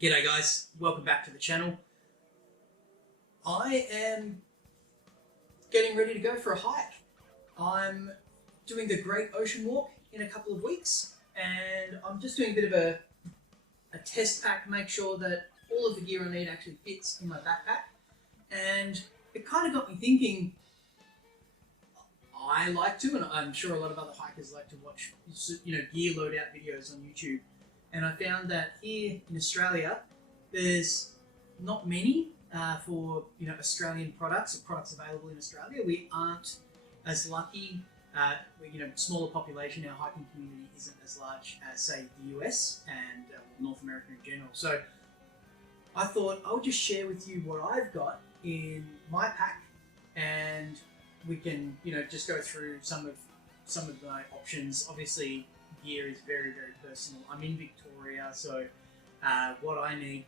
G'day guys, welcome back to the channel. I am getting ready to go for a hike. I'm doing the Great Ocean Walk in a couple of weeks, and I'm just doing a bit of a test pack, make sure that all of the gear I need actually fits in my backpack. And it kind of got me thinking, I like to, and I'm sure a lot of other hikers like to watch, gear loadout videos on YouTube. And I found that here in Australia, there's not many for Australian products or products available in Australia. We aren't as lucky. Smaller population. Our hiking community isn't as large as, say, the US and North America in general. So I thought I would just share with you what I've got in my pack, and we can just go through some of my options. Obviously, gear is very, very personal. I'm in Victoria, so what I need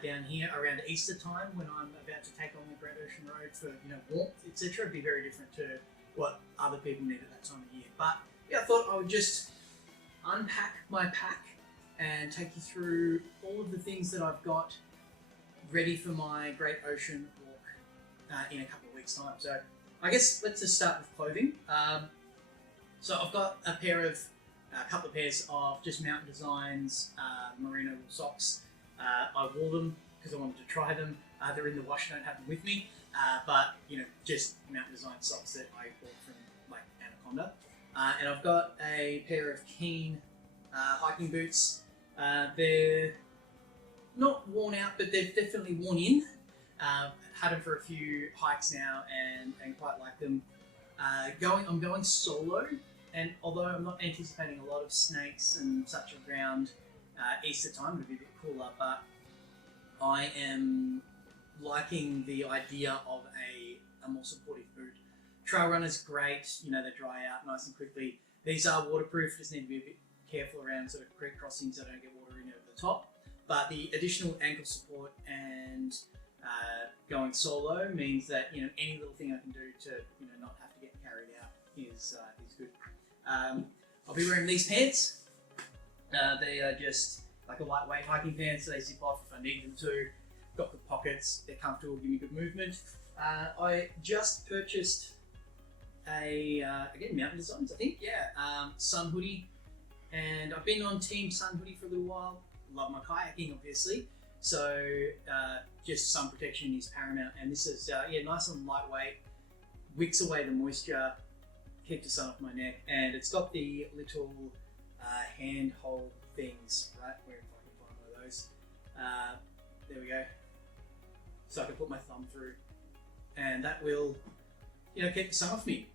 down here around Easter time, when I'm about to take on the Great Ocean Road for warmth, etc., would be very different to what other people need at that time of year. But yeah, I thought I would just unpack my pack and take you through all of the things that I've got ready for my Great Ocean Walk in a couple of weeks' time. So I guess let's just start with clothing. So I've got a couple of pairs of just Mountain Designs merino wool socks. I wore them because I wanted to try them. They're in the wash, I don't have them with me, but just Mountain Design socks that I bought from like Anaconda. And I've got a pair of Keen hiking boots. They're not worn out, but they're definitely worn in. Had them for a few hikes now and quite like them. I'm going solo. And although I'm not anticipating a lot of snakes and such around Easter time, it'll be a bit cooler, but I am liking the idea of a more supportive boot. Trail runner's great, they dry out nice and quickly. These are waterproof, just need to be a bit careful around sort of creek crossings so I don't get water in over the top. But the additional ankle support and going solo means that any little thing I can do to not have to get carried out is good. I'll be wearing these pants. They are just like a lightweight hiking pants, so they zip off if I need them to. Got good pockets, they're comfortable, give me good movement. I just purchased again, Mountain Designs, I think, sun hoodie. And I've been on Team Sun hoodie for a little while. Love my kayaking, obviously. So just sun protection is paramount. And this is, nice and lightweight, wicks away the moisture, keep the sun off my neck, and it's got the little hand hold things, right? Where if I can find one of those. There we go. So I can put my thumb through, and that will, keep the sun off me.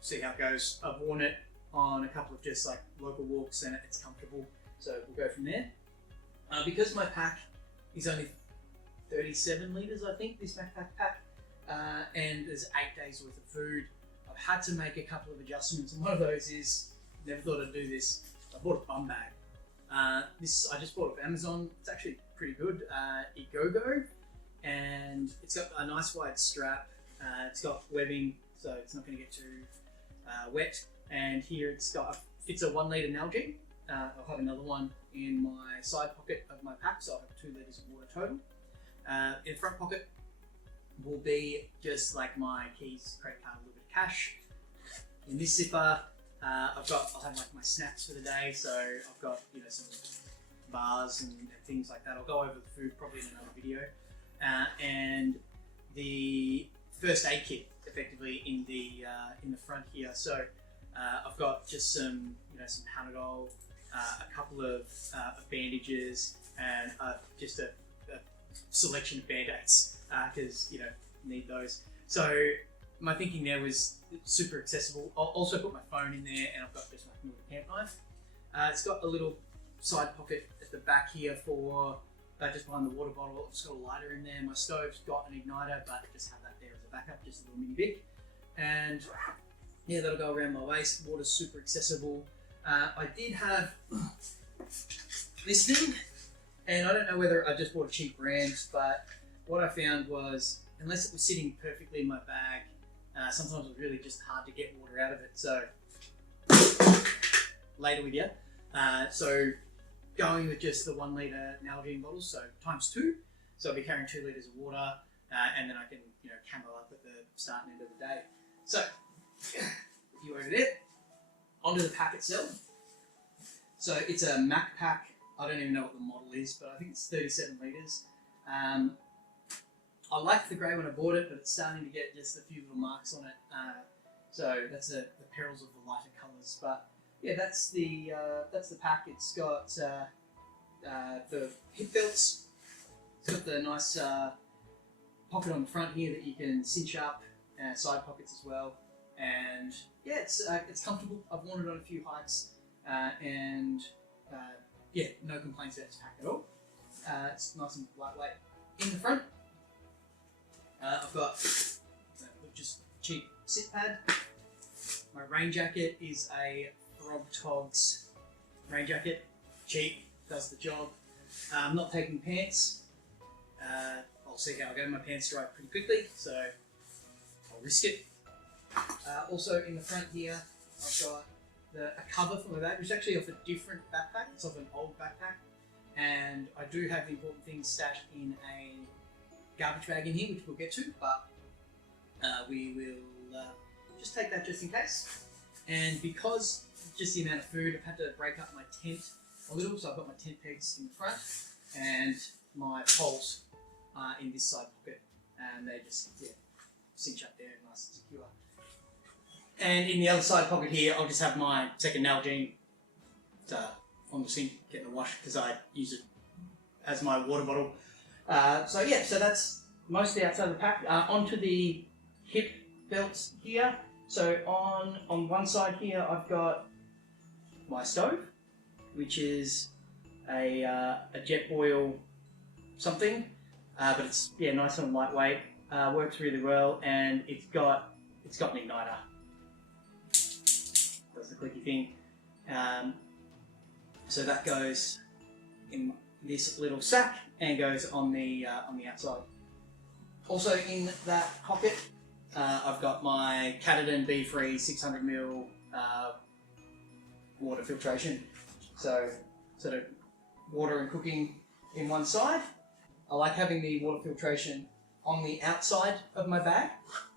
See how it goes. I've worn it on a couple of just like local walks, and it's comfortable. So we'll go from there. Because my pack is only 37 litres, I think, this backpack pack, and there's 8 days worth of food. I've had to make a couple of adjustments, and one of those is, never thought I'd do this, I bought a bum bag. This I just bought off Amazon. It's actually pretty good. Go, and it's got a nice wide strap. It's got webbing, so it's not going to get too wet. And here fits a 1 litre Nalgene. I'll have another one in my side pocket of my pack, so I'll have 2 litres of water total. In the front pocket will be just like my keys, credit card, a little bit of cash. In this zipper, I'll have like my snacks for the day, so I've got some bars and things like that. I'll go over the food probably in another video, and the first aid kit effectively in the front here. So I've got just some Panadol, a couple of bandages, and just a selection of band-aids because need those. So my thinking there was super accessible. I'll also put my phone in there, and I've got just my camp knife. It's got a little side pocket at the back here for just behind the water bottle. It's got a lighter in there. My stove's got an igniter, but just have that there as a backup, just a little mini bit. And yeah, that'll go around my waist. Water's super accessible. I did have this thing, and I don't know whether I just bought a cheap brand, but what I found was, unless it was sitting perfectly in my bag, sometimes it was really just hard to get water out of it. So later with you. So going with just the 1 litre Nalgene bottles, so times 2. So I'll be carrying 2 litres of water, and then I can, camo up at the start and end of the day. So, you ordered it. Onto the pack itself. So it's a Mac pack. I don't even know what the model is, but I think it's 37 litres. I liked the grey when I bought it, but it's starting to get just a few little marks on it. So that's the perils of the lighter colours. But yeah, that's the pack. It's got the hip belts. It's got the nice pocket on the front here that you can cinch up, side pockets as well. And yeah, it's comfortable. I've worn it on a few hikes, and yeah, no complaints about this pack at all. It's nice and lightweight. In the front, I've got just cheap sit pad. My rain jacket is a Thru Togs rain jacket. Cheap, does the job. I'm not taking pants. I'll see how I go. My pants dry pretty quickly, so I'll risk it. Also in the front here, I've got a cover for my bag, which is actually off a different backpack. It's off an old backpack, and I do have the important things stashed in a garbage bag in here, which we'll get to, but we will just take that just in case. And because just the amount of food, I've had to break up my tent a little, so I've got my tent pegs in the front and my poles in this side pocket, and they just cinch up there nice and secure. And in the other side pocket here, I'll just have my second Nalgene on the sink, getting the wash because I use it as my water bottle. So yeah, so that's mostly outside the pack. Onto the hip belts here. So on one side here, I've got my stove, which is a Jetboil something, but it's nice and lightweight. Works really well, and it's got an igniter. Does the clicky thing. So that goes in this little sack and goes on the outside. Also in that pocket, I've got my Katadyn Be-Free 600ml water filtration. So sort of water and cooking in one side. I like having the water filtration on the outside of my bag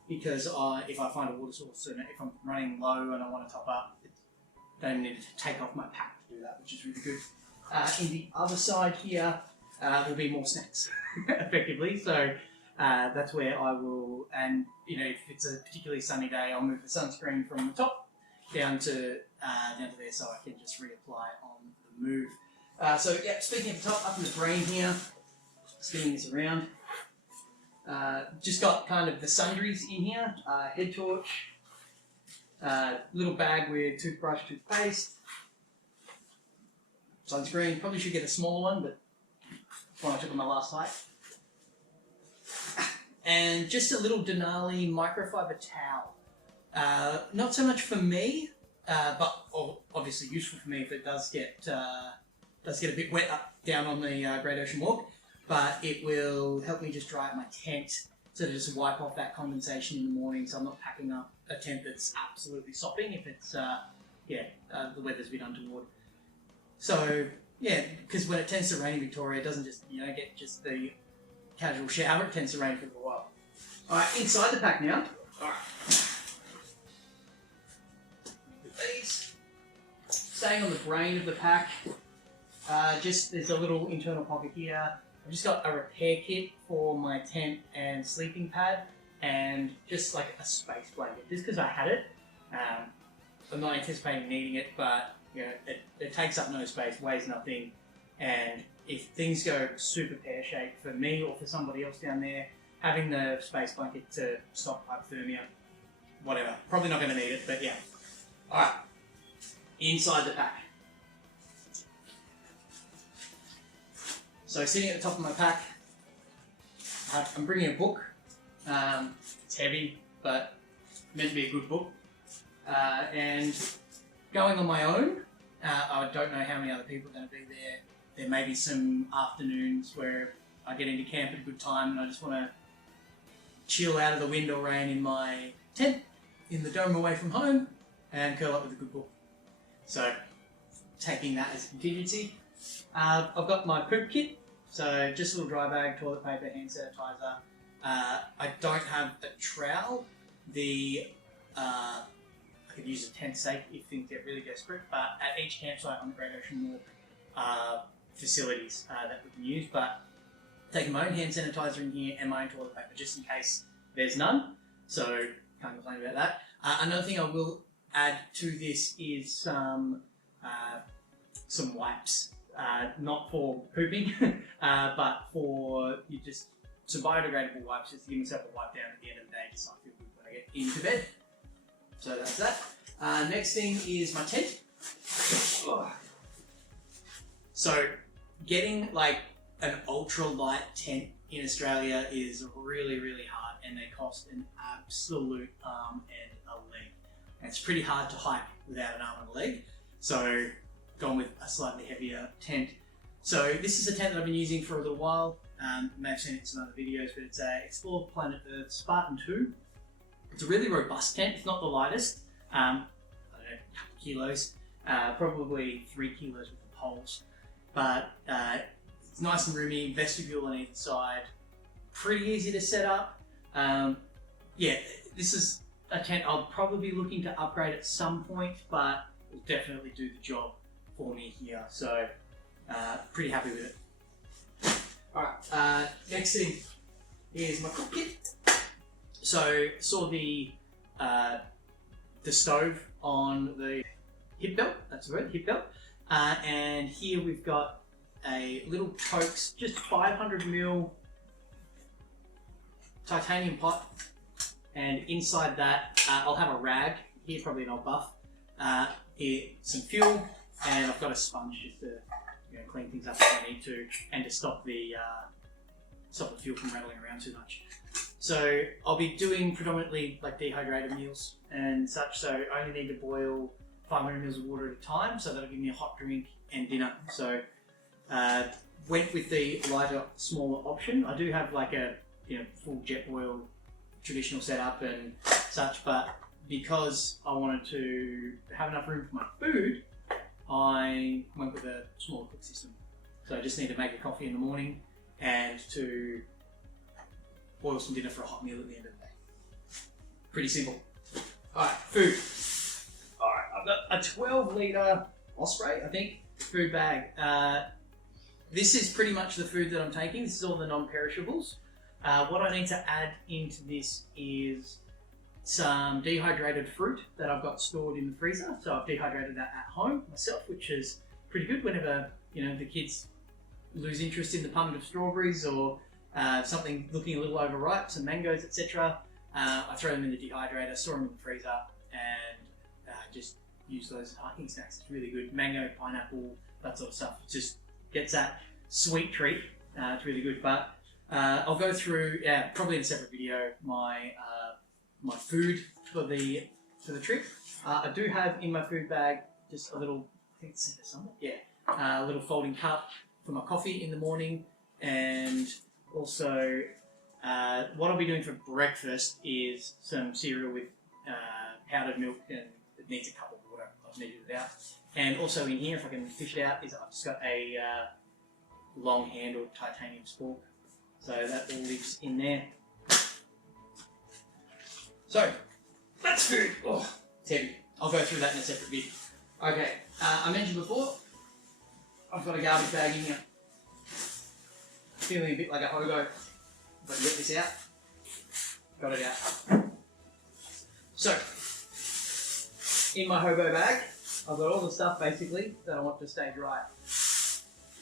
because if I find a water source and if I'm running low and I want to top up, I don't need to take off my pack to do that, which is really good. In the other side here, there'll be more snacks, effectively. So that's where I will, and if it's a particularly sunny day, I'll move the sunscreen from the top down to there, so I can just reapply on the move. So yeah, speaking of the top, up in the brain here, spinning this around. Just got kind of the sundries in here, head torch, little bag with toothbrush, toothpaste, sunscreen. Probably should get a smaller one, but it's one I took on my last hike. And just a little Denali microfiber towel. Not so much for me, but obviously useful for me if it does get a bit wet up down on the Great Ocean Walk. But it will help me just dry out my tent, so to just wipe off that condensation in the morning, so I'm not packing up a tent that's absolutely sopping if it's the weather's a bit untoward. So yeah, because when it tends to rain in Victoria, it doesn't just get just the casual shower. It tends to rain for a little while. All right, inside the pack now. All right, with these, staying on the brain of the pack. There's a little internal pocket here. I've just got a repair kit for my tent and sleeping pad, and just like a space blanket, just because I had it. I'm not anticipating needing it, but it takes up no space, weighs nothing, and if things go super pear-shaped for me or for somebody else down there, having the space blanket to stop hypothermia, whatever. Probably not going to need it, but yeah. Alright, inside the pack. So sitting at the top of my pack, I'm bringing a book. It's heavy, but meant to be a good book. And going on my own, I don't know how many other people are going to be there. There may be some afternoons where I get into camp at a good time and I just want to chill out of the wind or rain in my tent, in the dome away from home, and curl up with a good book. So, taking that as a contingency. I've got my poop kit, so just a little dry bag, toilet paper, hand sanitizer. I don't have a trowel. I could use a tent stake if things get really desperate, but at each campsite on the Great Ocean Walk, facilities that we can use. But taking my own hand sanitizer in here and my own toilet paper just in case there's none. So can't complain about that. Another thing I will add to this is some wipes. Not for pooping, but for some biodegradable wipes, just to give myself a wipe down at the end of the day, just so I feel good when I get into bed. So that's that. Next thing is my tent. So getting like an ultra light tent in Australia is really, really hard, and they cost an absolute arm and a leg. And it's pretty hard to hike without an arm and a leg. So gone with a slightly heavier tent. So this is a tent that I've been using for a little while. You may have seen it in some other videos, but it's a Explore Planet Earth Spartan 2. It's a really robust tent. It's not the lightest. I don't know, a couple kilos, probably 3 kilos with the poles. But it's nice and roomy, vestibule on either side, pretty easy to set up. Yeah, this is a tent I'll probably be looking to upgrade at some point, but will definitely do the job for me here. So pretty happy with it. Alright, next thing is my cook kit. So saw the stove on the hip belt, that's the word, hip belt. And here we've got a little Coke's, just 500ml titanium pot. And inside that, I'll have a rag, here probably an old buff, some fuel, and I've got a sponge just to clean things up if I need to, and to stop the fuel from rattling around too much. So I'll be doing predominantly like dehydrated meals and such, so I only need to boil 500 ml of water at a time, so that'll give me a hot drink and dinner. So went with the lighter, smaller option. I do have like a full jet oil traditional setup and such, but because I wanted to have enough room for my food, I went with a smaller cook system. So I just need to make a coffee in the morning and to boil some dinner for a hot meal at the end of the day. Pretty simple. Alright, food. Alright, I've got a 12 litre Osprey, I think, food bag. This is pretty much the food that I'm taking. This is all the non-perishables. What I need to add into this is some dehydrated fruit that I've got stored in the freezer. So I've dehydrated that at home myself, which is pretty good whenever the kids lose interest in the punnet of strawberries or something looking a little overripe, some mangoes, etc. I throw them in the dehydrator, store them in the freezer, and just use those as hiking snacks. It's really good. Mango, pineapple, that sort of stuff. It just gets that sweet treat. It's really good. But I'll go through, probably in a separate video, my food for the trip. I do have in my food bag just a little, I think it's center somewhere. Yeah, a little folding cup for my coffee in the morning, and also what I'll be doing for breakfast is some cereal with powdered milk, and it needs a cup of water. I've needed it out. And also in here, if I can fish it out, is I've just got a long-handled titanium spork. So that all lives in there. So, that's food. Oh, it's heavy. I'll go through that in a separate video. Okay, I mentioned before, I've got a garbage bag in here. Feeling a bit like a hobo. If I can get this out. Got it out. So, in my hobo bag, I've got all the stuff basically that I want to stay dry.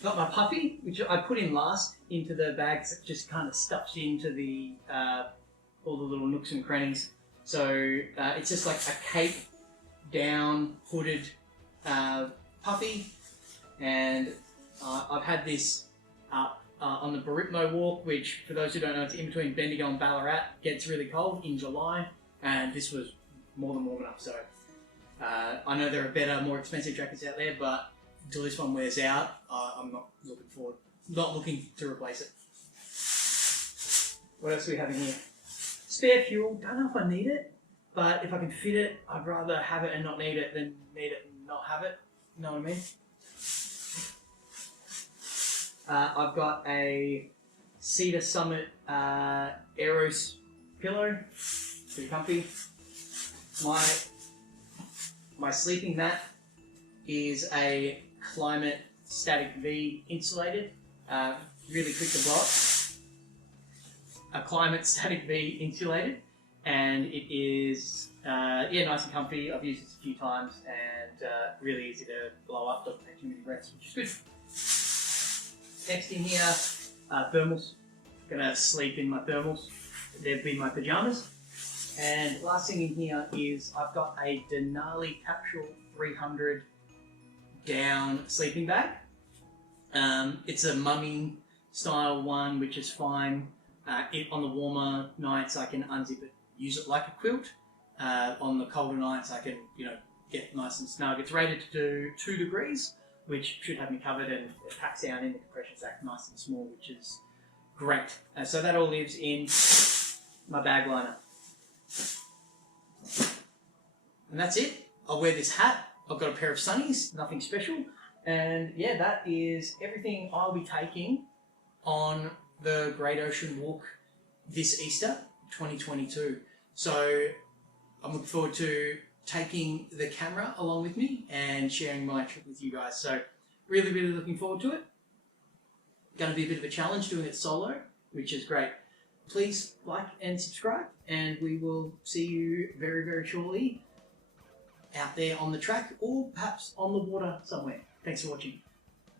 Got my puppy, which I put in last into the bags that just kind of stuffs into the all the little nooks and crannies. So it's just like a cape down hooded puppy, and I've had this up on the Baritmo walk, which for those who don't know, it's in between Bendigo and Ballarat. Gets really cold in July, and this was more than warm enough. So I know there are better, more expensive jackets out there, but until this one wears out, I'm not looking to replace it. What else do we have in here? Spare fuel. Don't know if I need it, but if I can fit it, I'd rather have it and not need it than need it and not have it. You know what I mean? I've got a Cedar Summit Aeros pillow, pretty comfy. My sleeping mat is a Climate Static V insulated, really quick to blow up. A Climate Static V insulated, and it is nice and comfy. I've used this a few times and really easy to blow up, doesn't take too many breaths, which is good. Next in here, thermals. Gonna sleep in my thermals. They've been my pajamas. And last thing in here is I've got a Denali Capsule 300 down sleeping bag. It's a mumming style one, which is fine. On the warmer nights, I can unzip it, use it like a quilt. On the colder nights, I can, get nice and snug. It's rated to do 2 degrees, which should have me covered, and it packs down in the compression sack nice and small, which is great. So that all lives in my bag liner. And that's it. I'll wear this hat. I've got a pair of sunnies, nothing special. And yeah, that is everything I'll be taking on the Great Ocean Walk this Easter 2022. So I'm looking forward to taking the camera along with me and sharing my trip with you guys. So really, really looking forward to it. Going to be a bit of a challenge doing it solo, which is great. Please like and subscribe, and we will see you very, very shortly out there on the track or perhaps on the water somewhere. Thanks for watching.